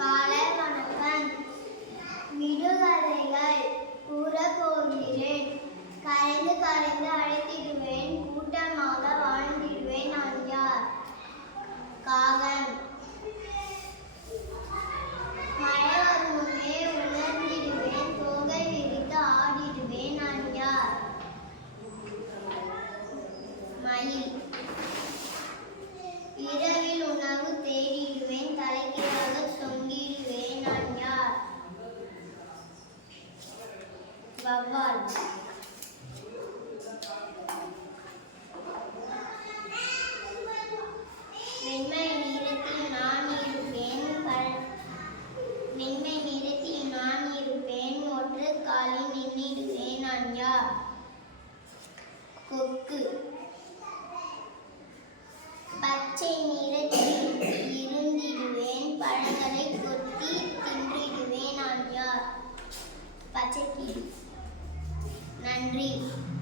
காலை வணக்கம். விடுகதைகள் கூறப் போகிறேன். கரைந்து கரைந்து அழைத்திடுவேன், கூட்டமாக வாழ்ந்திடுவேன். நான் யார்? காகம். மழை வரும் முன்னே உணர்ந்திடுவேன், தோகை விரித்து ஆடிடுவேன். நான் யார்? மயில். இரவில் உணவு தேடிடுவேன், தலைகீழாக தொங்கிடுவேன். நான் யார்? வௌவால். வெண்மை நிறத்தில் நான் இருப்பேன், ஒற்றை காலில் நின்றிடுவேன். நான் யார்? கொக்கு. பச்சை நிறத்தில் இருந்திடுவேன், பழங்களை கொத்தி தின்றிடுவேன். நான் யார்? பச்சைக்கிளி. நன்றி.